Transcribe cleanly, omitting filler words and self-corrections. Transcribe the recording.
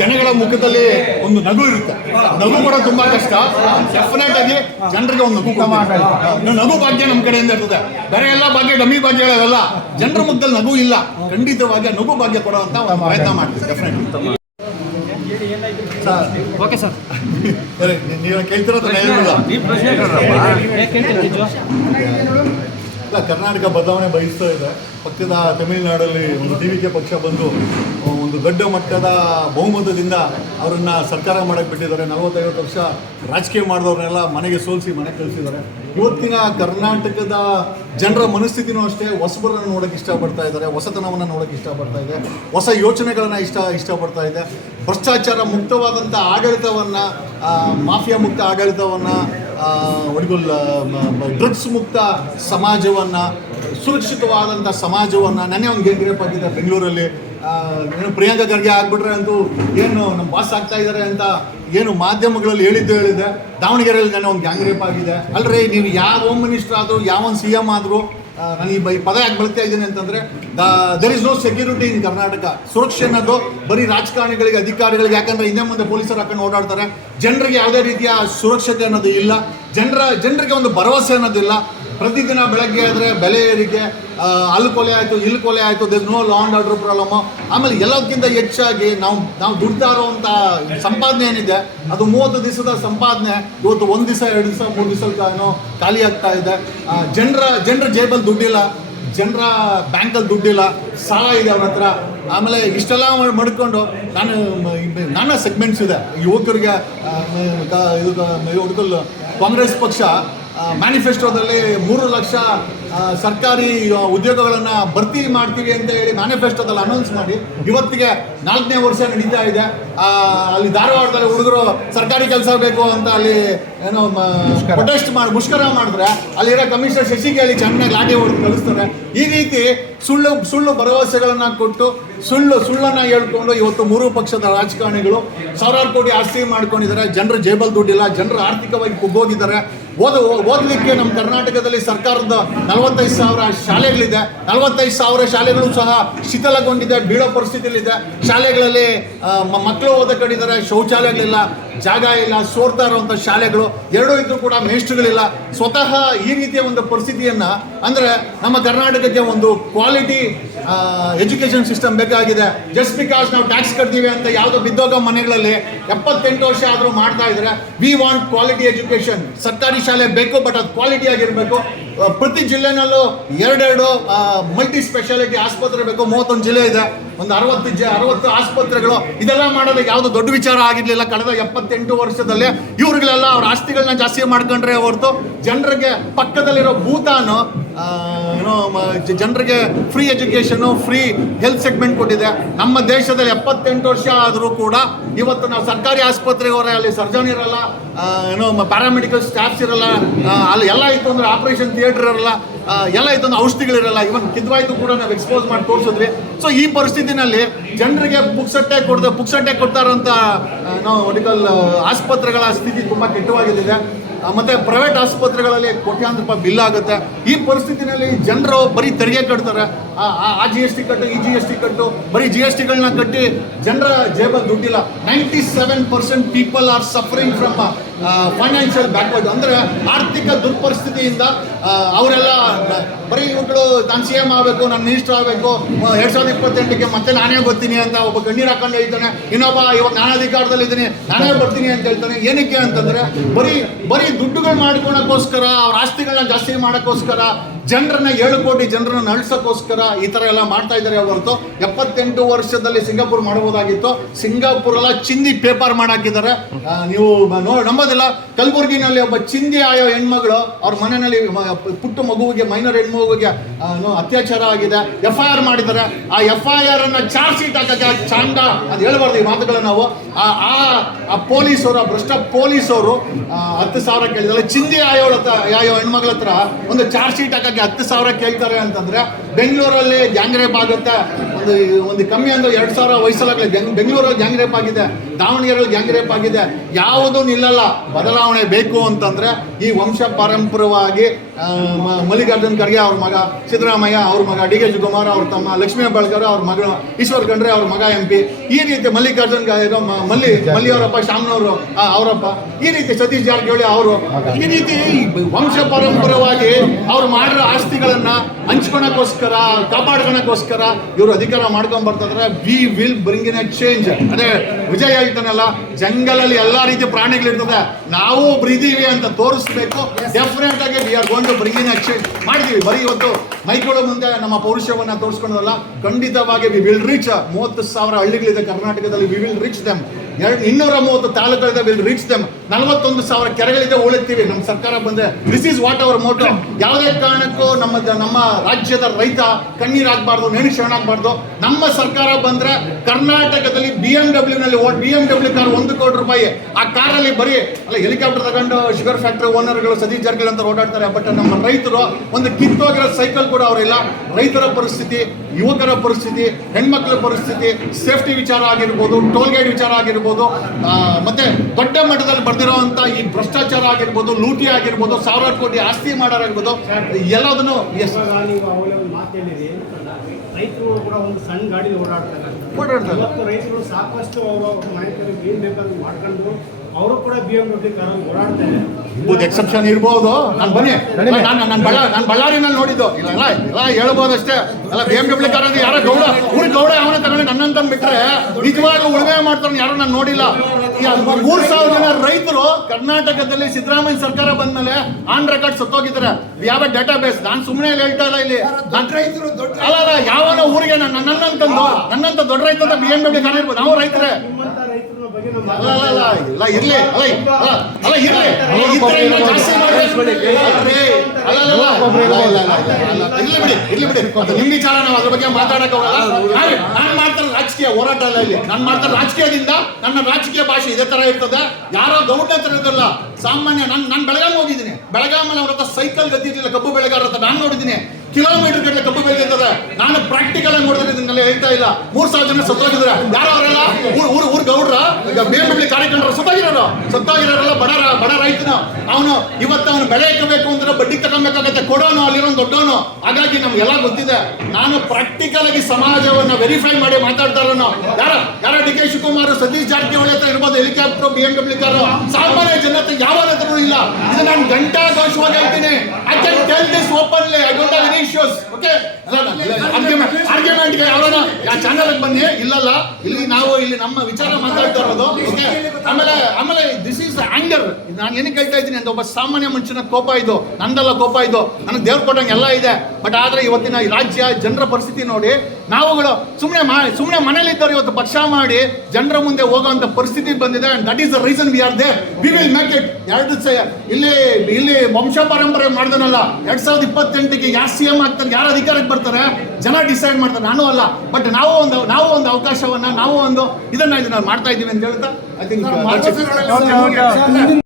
ಜನಗಳ ಮುಖದಲ್ಲಿ ಒಂದು ನಗು ಇರುತ್ತೆ. ನಗು ಕೂಡ ತುಂಬಾ ಕಷ್ಟ. ಡೆಫಿನೆಟ್ ಆಗಿ ಜನರಿಗೆ ಒಂದು ನಗು ಭಾಗ್ಯ ನಮ್ಮ ಕಡೆಯಿಂದ ಇರ್ತದೆ. ಬೇರೆ ಎಲ್ಲ ಭಾಗ್ಯ ಡಮ್ಮಿ ಭಾಗ್ಯಗಳೆಲ್ಲ ಜನರ ಮುಖದಲ್ಲಿ ನಗು ಇಲ್ಲ. ಖಂಡಿತವಾಗಿ ನಗು ಭಾಗ್ಯ ಕೊಡುವಂತ ಒಂದು ಪ್ರಯತ್ನ ಮಾಡ್ತೀವಿ. ಡೆಫಿನೆಟ್ ಓಕೆ ಸರ್, ನೀವು ಕೇಳ್ತಿರೋದು ಇಲ್ಲ. ಕರ್ನಾಟಕ ಬದಲಾವಣೆ ಬಯಸ್ತಾ ಇದೆ. ಪಕ್ಕದ ತಮಿಳುನಾಡಲ್ಲಿ ಒಂದು ಡಿವಿಕೆ ಪಕ್ಷ ಬಂದು ಒಂದು ದೊಡ್ಡ ಮಟ್ಟದ ಬಹುಮತದಿಂದ ಅವರನ್ನು ಸರ್ಕಾರ ಮಾಡಕ್ಕೆ ಬಿಟ್ಟಿದ್ದಾರೆ. 40-50 ವರ್ಷ ರಾಜಕೀಯ ಮಾಡಿದವ್ರನ್ನೆಲ್ಲ ಮನೆಗೆ ಸೋಲಿಸಿ ಮನೆಗೆ ಕಳಿಸಿದ್ದಾರೆ. ಇವತ್ತಿನ ಕರ್ನಾಟಕದ ಜನರ ಮನಸ್ಥಿತಿನೂ ಅಷ್ಟೇ. ಹೊಸಬರನ್ನು ನೋಡೋಕ್ಕೆ ಇಷ್ಟಪಡ್ತಾ ಇದ್ದಾರೆ, ಹೊಸತನವನ್ನು ನೋಡೋಕ್ಕೆ ಇಷ್ಟಪಡ್ತಾ ಇದೆ, ಹೊಸ ಯೋಚನೆಗಳನ್ನು ಇಷ್ಟಪಡ್ತಾ ಇದೆ. ಭ್ರಷ್ಟಾಚಾರ ಮುಕ್ತವಾದಂಥ ಆಡಳಿತವನ್ನು, ಮಾಫಿಯಾ ಮುಕ್ತ ಆಡಳಿತವನ್ನು, ಡ್ರಗ್ಸ್ ಮುಕ್ತ ಸಮಾಜವನ್ನು, ಸುರಕ್ಷಿತವಾದಂಥ ಸಮಾಜವನ್ನು. ನೆನ್ನೆ ಒಂದು ಗೇಟ್ ಆಗಿದೆ ಬೆಂಗಳೂರಲ್ಲಿ. ಏನು ಪ್ರಿಯಾಂಕಾ ಖರ್ಗೆ ಆಗ್ಬಿಟ್ರೆ ಅಂತೂ ಏನು ನಮ್ಮ ಬಾಸ್ ಆಗ್ತಾ ಇದ್ದಾರೆ ಅಂತ ಏನು ಮಾಧ್ಯಮಗಳಲ್ಲಿ ಹೇಳಿದ್ದೆ. ದಾವಣಗೆರೆಯಲ್ಲಿ ನೆನ್ನೆ ಒಂದು ಗ್ಯಾಂಗ್ ರೇಪ್ ಆಗಿದೆ. ಅಲ್ರಿ, ನೀವು ಯಾವ ಹೋಮ್ ಮಿನಿಸ್ಟರ್ ಆದರೂ, ಯಾವೊಂದು CM ಆದರೂ, ನಾನು ಈ ಪದ ಯಾಕೆ ಬಳಸ್ತಾ ಇದ್ದೀನಿ ಅಂತಂದರೆ, there is no security in Karnataka. ಸುರಕ್ಷೆ ಅನ್ನೋದು ಬರೀ ರಾಜಕಾರಣಿಗಳಿಗೆ, ಅಧಿಕಾರಿಗಳಿಗೆ. ಯಾಕಂದರೆ ಹಿಂದೆ ಮುಂದೆ ಪೊಲೀಸರು ಹಾಕೊಂಡು ಓಡಾಡ್ತಾರೆ. ಜನರಿಗೆ ಯಾವುದೇ ರೀತಿಯ ಸುರಕ್ಷತೆ ಅನ್ನೋದು ಇಲ್ಲ. ಜನರಿಗೆ ಒಂದು ಭರವಸೆ ಅನ್ನೋದಿಲ್ಲ. ಪ್ರತಿದಿನ ಬೆಳಗ್ಗೆ ಆದರೆ ಬೆಲೆ ಏರಿಕೆ, ಅಲ್ಲಿ ಕೊಲೆ ಆಯಿತು, ಇಲ್ಲಿ ಕೊಲೆ ಆಯಿತು, there no law and order problem. ಆಮೇಲೆ ಎಲ್ಲದಕ್ಕಿಂತ ಹೆಚ್ಚಾಗಿ ನಾವು ದುಡ್ತಾ ಇರೋವಂಥ ಸಂಪಾದನೆ ಏನಿದೆ ಅದು 30 ದಿವಸದ ಸಂಪಾದನೆ ಇವತ್ತು 1 ದಿವಸ, 2 ದಿವಸ, 3 ದಿವಸ ಖಾಲಿ ಆಗ್ತಾ ಇದೆ. ಜನರ ಜೇಬಲ್ಲಿ ದುಡ್ಡಿಲ್ಲ, ಜನರ ಬ್ಯಾಂಕಲ್ಲಿ ದುಡ್ಡಿಲ್ಲ, ಸಾಲ ಇದೆ ಅವ್ರ ಹತ್ರ. ಆಮೇಲೆ ಇಷ್ಟೆಲ್ಲ ಮಾಡ್ಕೊಂಡು ನಾನಾ ಸೆಗ್ಮೆಂಟ್ಸ್ ಇದೆ ಯುವಕರಿಗೆ. ಇದು ಕಾಂಗ್ರೆಸ್ ಪಕ್ಷ ಮ್ಯಾನಿಫೆಸ್ಟೋದಲ್ಲಿ 3 ಲಕ್ಷ ಸರ್ಕಾರಿ ಉದ್ಯೋಗಗಳನ್ನು ಭರ್ತಿ ಮಾಡ್ತೀವಿ ಅಂತ ಹೇಳಿ ಮ್ಯಾನಿಫೆಸ್ಟೋದಲ್ಲಿ ಅನೌನ್ಸ್ ಮಾಡಿ ಇವತ್ತಿಗೆ 4ನೇ ವರ್ಷ ನಡೀತಾ ಇದೆ. ಅಲ್ಲಿ ಧಾರವಾಡದಲ್ಲಿ ಹುಡುಗರು ಸರ್ಕಾರಿ ಕೆಲಸ ಬೇಕು ಅಂತ ಅಲ್ಲಿ ಏನೋ ಪ್ರೊಟೆಸ್ಟ್ ಮುಷ್ಕರ ಮಾಡಿದ್ರೆ ಅಲ್ಲಿರೋ ಕಮಿಷನರ್ ಶಶಿಕೇಳಿ ಚೆನ್ನಾಗಿ ಲಾಠಿ ಹೊಡೆದು ಕಳಿಸ್ತಾರೆ. ಈ ರೀತಿ ಸುಳ್ಳು ಭರವಸೆಗಳನ್ನು ಕೊಟ್ಟು ಸುಳ್ಳನ್ನು ಹೇಳ್ಕೊಂಡು ಇವತ್ತು 3 ಪಕ್ಷದ ರಾಜಕಾರಣಿಗಳು ಸಾವಿರಾರು ಕೋಟಿ ಆಸ್ತಿ ಮಾಡ್ಕೊಂಡಿದ್ದಾರೆ. ಜನರ ಜೇಬಲ್ ದುಡ್ಡಿಲ್ಲ, ಜನರು ಆರ್ಥಿಕವಾಗಿ ಕುಗ್ಗೋಗಿದ್ದಾರೆ. ಓದಲಿಕ್ಕೆ ನಮ್ಮ ಕರ್ನಾಟಕದಲ್ಲಿ ಸರ್ಕಾರದ 45,000 ಶಾಲೆಗಳಿದೆ. 45,000 ಶಾಲೆಗಳು ಸಹ ಶಿಥಿಲಗೊಂಡಿದೆ, ಬೀಳೋ ಪರಿಸ್ಥಿತಿಯಲ್ಲಿದೆ. ಶಾಲೆಗಳಲ್ಲಿ ಮಕ್ಕಳು ಓದಕೊಂಡಿದ್ದಾರೆ, ಶೌಚಾಲಯಗಳಿಲ್ಲ, ಜಾಗ ಇಲ್ಲ, ಸೋರ್ತಾ ಇರುವಂಥ ಶಾಲೆಗಳು ಎರಡೂ ಇದ್ರೂ ಕೂಡ ಮೇಷ್ಟ್ರುಗಳಿಲ್ಲ. ಸ್ವತಃ ಈ ರೀತಿಯ ಒಂದು ಪರಿಸ್ಥಿತಿಯನ್ನು ಅಂದರೆ ನಮ್ಮ ಕರ್ನಾಟಕಕ್ಕೆ ಒಂದು ಕ್ವಾಲಿಟಿ ಎಜುಕೇಷನ್ ಸಿಸ್ಟಮ್ ಬೇಕಾಗಿದೆ. ಜಸ್ಟ್ ಬಿಕಾಸ್ ನಾವು ಟ್ಯಾಕ್ಸ್ ಕಟ್ತೀವಿ ಅಂತ ಯಾವುದೋ ಬಿದ್ದೋಗ ಮನೆಗಳಲ್ಲಿ 78 ವರ್ಷ ಆದರೂ ಮಾಡ್ತಾ ಇದ್ದಾರೆ. We want quality education. ಸರ್ಕಾರಿ ಶಾಲೆ ಬೇಕು, ಬಟ್ ಅದು ಕ್ವಾಲಿಟಿ ಆಗಿರಬೇಕು. ಪ್ರತಿ ಜಿಲ್ಲೆನಲ್ಲೂ 2 ಮಲ್ಟಿ ಸ್ಪೆಷಾಲಿಟಿ ಆಸ್ಪತ್ರೆ ಬೇಕು. 31 ಜಿಲ್ಲೆ ಇದೆ, ಒಂದು 60 ಆಸ್ಪತ್ರೆಗಳು. ಇದೆಲ್ಲ ಮಾಡೋದಕ್ಕೆ ಯಾವುದು ದೊಡ್ಡ ವಿಚಾರ ಆಗಿರಲಿಲ್ಲ ಕಳೆದ 78 ವರ್ಷದಲ್ಲಿ. ಇವ್ರಿಗಳೆಲ್ಲ ಅವ್ರ ಆಸ್ತಿಗಳನ್ನ ಜಾಸ್ತಿ ಮಾಡ್ಕೊಂಡ್ರೆ ಹೊರತು ಜನರಿಗೆ ಪಕ್ಕದಲ್ಲಿರೋ ಭೂತಾನು ಜನರಿಗೆ free education, free health segment ಕೊಟ್ಟಿದೆ. ನಮ್ಮ ದೇಶದಲ್ಲಿ 78 ವರ್ಷ ಆದರೂ ಕೂಡ ಇವತ್ತು ನಾವು ಸರ್ಕಾರಿ ಆಸ್ಪತ್ರೆಗೆ ಹೋದರೆ ಅಲ್ಲಿ ಸರ್ಜನ್ ಇರಲ್ಲ, ಪ್ಯಾರಾಮೆಡಿಕಲ್ ಸ್ಟಾಫ್ಸ್ ಇರಲ್ಲ. ಅಲ್ಲಿ ಎಲ್ಲ ಇತ್ತು ಅಂದರೆ ಆಪರೇಷನ್ ಥಿಯೇಟರ್ ಇರಲ್ಲ, ಎಲ್ಲ ಇತ್ತು ಅಂದ್ರೆ ಔಷಧಿಗಳಿರಲ್ಲ. ಇವನ್ ಕಿದ್ವಾಯ್ತು ಕೂಡ ನಾವು ಎಕ್ಸ್ಪೋಸ್ ಮಾಡಿ ತೋರಿಸಿದ್ವಿ. ಸೊ ಈ ಪರಿಸ್ಥಿತಿನಲ್ಲಿ ಜನರಿಗೆ ಪುಕ್ಸಟ್ಟೆ ಕೊಡ್ತಾ ಇರೋಂಥ ಮೆಡಿಕಲ್ ಆಸ್ಪತ್ರೆಗಳ ಸ್ಥಿತಿ ತುಂಬ ಕೆಟ್ಟವಾಗಿದೆ. ಮತ್ತು ಪ್ರೈವೇಟ್ ಆಸ್ಪತ್ರೆಗಳಲ್ಲಿ ಕೋಟ್ಯಾಂತರ ರೂಪಾಯಿ ಬಿಲ್ ಆಗುತ್ತೆ. ಈ ಪರಿಸ್ಥಿತಿನಲ್ಲಿ ಜನರು ಬರೀ ತೆರಿಗೆ ಕಟ್ತಾರೆ. ಆ GST ಕಟ್ಟು, ಈ GST ಕಟ್ಟು, ಬರೀ GSTಗಳನ್ನ ಕಟ್ಟಿ ಜನರ ಜೇಬಲ್ಲಿ ದುಡ್ಡಿಲ್ಲ. 97% people are suffering from financial backward. ಅಂದರೆ ಆರ್ಥಿಕ ದುರ್ಪರಿಸ್ಥಿತಿಯಿಂದ ಅವರೆಲ್ಲ ಬರೀ ಇವುಗಳು ನಾನು CM ಆಗಬೇಕು, ನಾನು ಮಿನಿಸ್ಟರ್ ಆಗಬೇಕು, 2028ಕ್ಕೆ ಮತ್ತೆ ನಾನೇ ಬರ್ತೀನಿ ಅಂತ ಒಬ್ಬ ಕಣ್ಣೀರು ಹಾಕೊಂಡು ಹೇಳ್ತಾನೆ. ಇನ್ನೊಬ್ಬ ಇವಾಗ ನಾನು ಅಧಿಕಾರದಲ್ಲಿದ್ದೀನಿ, ನಾನೇ ಬರ್ತೀನಿ ಅಂತ ಹೇಳ್ತಾನೆ. ಏನಕ್ಕೆ ಅಂತಂದರೆ ಬರೀ ದುಡ್ಡುಗಳು ಮಾಡ್ಕೊಳಕ್ಕೋಸ್ಕರ, ಅವ್ರ ಆಸ್ತಿಗಳನ್ನ ಜಾಸ್ತಿ ಮಾಡೋಕ್ಕೋಸ್ಕರ, ಜನರನ್ನ 7 ಕೋಟಿ ಜನರನ್ನ ನಡ್ಸೋಕ್ಕೋಸ್ಕರ ಈ ಥರ ಎಲ್ಲ ಮಾಡ್ತಾ ಇದ್ದಾರೆ ಹೊರತು 78 ವರ್ಷದಲ್ಲಿ ಸಿಂಗಾಪುರ್ ಮಾಡ್ಬೋದಾಗಿತ್ತು. ಸಿಂಗಾಪುರೆಲ್ಲ ಚಿಂದಿ ಪೇಪರ್ ಮಾಡಾಕಿದ್ದಾರೆ. ನೀವು ನಂಬೋದಿಲ್ಲ, ಕಲಬುರಗಿನಲ್ಲಿ ಒಬ್ಬ ಚಿಂದಿ ಆಯೋ ಹೆಣ್ಮಗಳು ಅವ್ರ ಮನೆಯಲ್ಲಿ ಪುಟ್ಟ ಮಗುವಿಗೆ, ಮೈನರ್ ಹೆಣ್ಮಗುವಿಗೆ ಅತ್ಯಾಚಾರ ಆಗಿದೆ. FIR ಮಾಡಿದ್ದಾರೆ. ಆ FIR ಅನ್ನ ಚಾರ್ಜ್ ಶೀಟ್ ಹಾಕಕ್ಕೆ ಚಾಂದ ಅದು ಹೇಳ್ಬಾರ್ದು ಈ ಮಾತುಗಳನ್ನ ನಾವು. ಆ ಪೊಲೀಸರು, ಆ ಭ್ರಷ್ಟ ಪೊಲೀಸರು 10,000 ಕೇಳಿದ್ದಾರೆ. ಚಿಂದಿ ಆಯೋ ಹೆಣ್ಮಗಳ ಹತ್ರ ಒಂದು ಚಾರ್ಜ್ ಶೀಟ್ ಹಾಕಕ್ಕೆ 10,000 ಕೇಳ್ತಾರೆ ಅಂತಂದ್ರೆ ಬೆಂಗಳೂರಲ್ಲಿ ಗ್ಯಾಂಗ್ ರೇಪ್ ಆಗುತ್ತೆ, ಒಂದು ಕಮ್ಮಿ ಅಂದ್ರೆ 2,000 ವಯಸ್ಸಲ್ಲಾಗಲಿ ಬೆಂಗಳೂರಲ್ಲಿ ಗ್ಯಾಂಗ್ ರೇಪ್ ಆಗಿದೆ, ದಾವಣಗೆರೆಯಲ್ಲಿ ಗ್ಯಾಂಗ್ ರೇಪ್ ಆಗಿದೆ. ಯಾವುದೂ ನಿಲ್ಲಲ್ಲ. ಬದಲಾವಣೆ ಬೇಕು ಅಂತಂದ್ರೆ ಈ ವಂಶ ಪಾರಂಪರವಾಗಿ ಮಲ್ಲಿಕಾರ್ಜುನ್ ಖರ್ಗೆ ಅವ್ರ ಮಗ, ಸಿದ್ದರಾಮಯ್ಯ ಅವ್ರ ಮಗ, ಡಿ ಕೆ ಶಿವಕುಮಾರ್ ಅವ್ರ ತಮ್ಮ, ಲಕ್ಷ್ಮೀ ಹೆಬ್ಬಾಳ್ಕರ್ ಅವ್ರ ಮಗ, ಈಶ್ವರ್ ಖಂಡ್ರೆ ಅವ್ರ ಮಗ MP, ಈ ರೀತಿ ಮಲ್ಲಿಕಾರ್ಜುನ್ ಮಲ್ಲಿ ಅವರಪ್ಪ, ಶಾಮ್ನವರು ಅವರಪ್ಪ, ಈ ರೀತಿ ಸತೀಶ್ ಜಾರಕಿಹೊಳಿ ಅವರು, ಈ ರೀತಿ ವಂಶ ಪಾರಂಪರವಾಗಿ ಅವ್ರು ಮಾಡಿರೋ ಆಸ್ತಿಗಳನ್ನ ಹಂಚ್ಕೊಳಕ್ಕೋಸ್ಕರ, ಕಾಪಾಡ್ಕೊಳಕ್ಕೋಸ್ಕರ ಇವರು ಅಧಿಕಾರ ಮಾಡ್ಕೊಂಡ್ ಬರ್ತಿದ್ರೆ we will bring in a change. ಅದೇ ವಿಜಯ್ ಹೇಳ್ತಾನಲ್ಲ, ಜಂಗಲಲ್ಲಿ ಎಲ್ಲಾ ರೀತಿ ಪ್ರಾಣಿಗಳಿರ್ತದೆ, ನಾವು ಒಬ್ರಿದೀವಿ ಅಂತ ತೋರಿಸ್ಬೇಕು. ಡೆಫಿನೆಟ್ ಆಗಿ we are going to bring in a change ಮಾಡ್ತೀವಿ. ಬರೀ ಇವತ್ತು ಮೈಕ್ಗಳ ಮುಂದೆ ನಮ್ಮ ಪೌರುಷವನ್ನ ತೋರಿಸ್ಕೊಂಡಲ್ಲ, ಖಂಡಿತವಾಗಿ ವಿ ವಿಲ್ ರೀಚ್ 30,000 ಹಳ್ಳಿಗಳಿದೆ ಕರ್ನಾಟಕದಲ್ಲಿ. We will reach them. 230 ತಾಲೂಕುಗಳಿದೆ, ವಿಲ್ ರೀಚ್ ದೆಮ್. 41,000 ಕೆರೆಗಳಿದೆ, ಉಳಿತೀವಿ ನಮ್ಮ ಸರ್ಕಾರ ಬಂದ್ರೆ. This is what our motto. ಯಾವುದೇ ಕಾರಣಕ್ಕೂ ನಮ್ಮ ರಾಜ್ಯದ ರೈತ ಕಣ್ಣೀರಾಗಬಾರ್ದು, ನೇಣು ಶರಣಾಗಬಾರ್ದು. ನಮ್ಮ ಸರ್ಕಾರ ಬಂದ್ರೆ ಕರ್ನಾಟಕದಲ್ಲಿ BMW ನಲ್ಲಿ BMW ಕಾರ್ 1 ಕೋಟಿ ರೂಪಾಯಿ. ಆ ಕಾರಲ್ಲಿ ಬರೀ ಅಲ್ಲ ಹೆಲಿಕಾಪ್ಟರ್ ತಗೊಂಡು ಶುಗರ್ ಫ್ಯಾಕ್ಟರಿ ಓನರ್ಗಳು ಸತೀಶ್ ಜಾರಕಿಹೊಳಿ ಅಂತ ಓಡಾಡ್ತಾರೆ. ಬಟ್ ನಮ್ಮ ರೈತರು ಒಂದು ಕಿತ್ತೋಗಿರೋ ಸೈಕಲ್ ಕೂಡ ಅವರಿಲ್ಲ. ರೈತರ ಪರಿಸ್ಥಿತಿ, ಯುವಕರ ಪರಿಸ್ಥಿತಿ, ಹೆಣ್ಮಕ್ಳ ಪರಿಸ್ಥಿತಿ, ಸೇಫ್ಟಿ ವಿಚಾರ ಆಗಿರ್ಬೋದು, ಟೋಲ್ ಗೇಟ್ ವಿಚಾರ ಆಗಿರ್ಬೋದು, ಮತ್ತೆ ದೊಡ್ಡ ಮಟ್ಟದಲ್ಲಿ ಬರ್ದಿರೋಂಥ ಈ ಭ್ರಷ್ಟಾಚಾರ ಆಗಿರ್ಬೋದು, ಲೂಟಿ ಆಗಿರ್ಬೋದು, 1,000 ಕೋಟಿ ಆಸ್ತಿ ಮಾಡೋರಾಗಿರ್ಬೋದು, ಎಲ್ಲದನ್ನು ರೈತರು ಕೂಡ ಒಂದು ಸಣ್ಣ ಗಾಡಿ ಓಡಾಡ್ತಾರೆ. ರೈತರು ಸಾಕಷ್ಟು ಅವರು ಮನೆಯಲ್ಲಿ ಏನ್ ಬೇಕಾದ್ರೂ ಮಾಡ್ಕೊಂಡು ಅವರು ಕೂಡ BMW ಕಾರಲ್ಲಿ ಓಡಾಡ್ತಾರೆ. ಎಕ್ಸೆಪ್ಷನ್ ಇರ್ಬೋದು. ನಾನು ಬಳ್ಳಾರಿನಲ್ಲಿ ನೋಡಿದ್ದು ಇಲ್ಲ ಹೇಳ್ಬೋದಷ್ಟೇ. ಎಲ್ಲ BMW ಕಾರಲ್ಲಿ ಯಾರೋ ಗೌಡ ಅವನ ತಗೊಂಡು ನನ್ನಂತ ಬಿಟ್ರೆ ನಿಜವಾಗ ಉಳುಮೆ ಮಾಡ್ತಾರೆ ಯಾರು ನಾನು ನೋಡಿಲ್ಲ. 3,000 ಜನ ರೈತರು ಕರ್ನಾಟಕದಲ್ಲಿ ಸಿದ್ದರಾಮಯ್ಯ ಸರ್ಕಾರ ಬಂದ್ಮೇಲೆ ಆನ್ ರೆಕಾರ್ಡ್ ಸತ್ತೋಗಿದ್ದಾರೆ. ಯಾವ ಡೇಟಾ ಬೇಸ್. ನಾನು ಸುಮ್ಮನೆ ಹೇಳ್ತಾ ಇಲ್ಲ ಇಲ್ಲಿ. ಅಲ್ಲ ಯಾವನ ಊರಿಗೆ ನನ್ನಂತ ದೊಡ್ಡ ರೈತ BMW ಕಾರ್ ಇರ್ಬೋದು. ನಾವು ರೈತರೇ. ಇರ್ಲಿ ಬಿಡಿ. ನಿಮ್ ವಿಚಾರ, ನಾವು ಅದ್ರ ಬಗ್ಗೆ ಮಾತಾಡಕ್ ಹೋಗಲ್ಲ. ನಾನು ಮಾಡ್ತಾರೆ ರಾಜಕೀಯ ಹೋರಾಟ ಅಲ್ಲ ಇಲ್ಲಿ. ನಾನು ಮಾಡ್ತಾರೆ ರಾಜಕೀಯದಿಂದ ನನ್ನ ರಾಜಕೀಯ ಭಾಷೆ ಇದೇ ತರ ಇರ್ತದೆ. ಯಾರೋ ಗೌಡ ಹತ್ರ ಇರಲ್ಲ, ಸಾಮಾನ್ಯ. ನಾನು ಬೆಳಗಾಂ ಹೋಗಿದ್ದೀನಿ. ಬೆಳಗಾಮಲ್ಲಿ ಅವ್ರ ಹತ್ರ ಸೈಕಲ್ ಗತಿ ಇರಲಿಲ್ಲ, ಕಬ್ಬು ಬೆಳೆಗಾರ ಹತ್ರ ನಾನು ನೋಡಿದ್ದೀನಿ. ಕಿಲೋಮೀಟರ್ ಗಟ್ಟಲೆ ಕಬ್ಬು ಬೆಳೆದಿರ್ತದೆ. ನಾನು ಪ್ರಾಕ್ಟಿಕಲ್ ಆಗಿ ನೋಡಿದ್ರೆ ಇದನ್ನೆಲ್ಲ ಹೇಳ್ತಾ ಇಲ್ಲ. 3,000 ಜನ ಸತ್ತೋಗಿದ್ರೆ ಯಾರು ಅವರೆಲ್ಲ ಊರ್ ಗೌಡ್ರ BMW ಕಾರ್ಯಕರ್ತರು ಸತ್ತೋಗಿರೋರೆಲ್ಲ ಬಡ ರೈತನ. ಅವನು ಇವತ್ತು ಅವನು ಬೆಳೆ ಇಕ್ಕಬೇಕು ಅಂದ್ರೆ ಬಡ್ಡಿ ತಗೊಬೇಕಾಗತ್ತೆ, ಕೊಡೋನು ಅಲ್ಲಿರೋ ದೊಡ್ಡವನು. ಹಾಗಾಗಿ ನಮ್ಗೆಲ್ಲ ಗೊತ್ತಿದೆ. ನಾನು ಪ್ರಾಕ್ಟಿಕಲ್ ಆಗಿ ಸಮಾಜವನ್ನ ವೆರಿಫೈ ಮಾಡಿ ಮಾತಾಡ್ತಾ ಇರೋನು. ಯಾರ ಡಿ ಕೆ ಶಿವಕುಮಾರ್, ಸತೀಶ್ ಜಾರಕಿಹೊಳಿ ಹತ್ರ ಇರ್ಬೋದು ಹೆಲಿಕಾಪ್ಟರ್, BMW ಕಾರು. ಸಾಮಾನ್ಯ ಜನತೆ ಯಾವ ಹತ್ರನೂ ಇಲ್ಲ. ಇದು ನಾನು ಗಂಟಾ ಘೋಷವಾಗಿ ಹೇಳ್ತೀನಿ. I can tell this openly. I don't have any issues. Okay, ಆರ್ಗ್ಯುಮೆಂಟ್ಗೆ ಯಾವನ ಚಾನಲ್ ಬನ್ನಿ. ಇಲ್ಲಲ್ಲ, ಇಲ್ಲಿ ನಮ್ಮ ವಿಚಾರ ಮಾತಾಡ್ತಾ ಇರೋದು. ಓಕೆ, ಆಮೇಲೆ ದಿಸ್ ಈಸ್ ಆಂಗರ್. ನಾನು ಏನಕ್ಕೆ ಹೇಳ್ತಾ ಇದ್ದೀನಿ ಅಂತ, ಒಬ್ಬ ಸಾಮಾನ್ಯ ಮನುಷ್ಯನ ಕೋಪ ಇದು, ನಂದಲ್ಲ ಕೋಪ ಇದು. ನನಗೆ ದೇವ್ರು ಕೊಟ್ಟಂಗೆ ಎಲ್ಲ ಇದೆ. ಬಟ್ ಆದ್ರೆ ಇವತ್ತಿನ ಈ ರಾಜ್ಯ ಜನರ ಪರಿಸ್ಥಿತಿ ನೋಡಿ, ನಾವುಗಳು ಸುಮ್ಮನೆ ಮನೇಲಿದ್ದವ್ರು ಇವತ್ತು ಪಕ್ಷ ಮಾಡಿ ಜನರ ಮುಂದೆ ಹೋಗುವಂತ ಪರಿಸ್ಥಿತಿ ಬಂದಿದೆ. And that is the reason we are there. We will make it. ಇಲ್ಲಿ ವಂಶ ಪರಂಪರೆ ಮಾಡ್ದನಲ್ಲ, 2028ಗೆ ಯಾರು CM ಆಗ್ತಾರೆ, ಯಾರು ಅಧಿಕಾರಕ್ಕೆ ಬರ್ತಾರೆ, ಜನ ಡಿಸೈಡ್ ಮಾಡ್ತಾರೆ. ನಾನು ಅಲ್ಲ. ಬಟ್ ನಾವು ಒಂದು ಅವಕಾಶವನ್ನ, ನಾವು ಒಂದು ಇದನ್ನ ಮಾಡ್ತಾ ಇದ್ದೀವಿ ಅಂತ ಹೇಳ್ತಾ ಐ ಥಿಂಕ್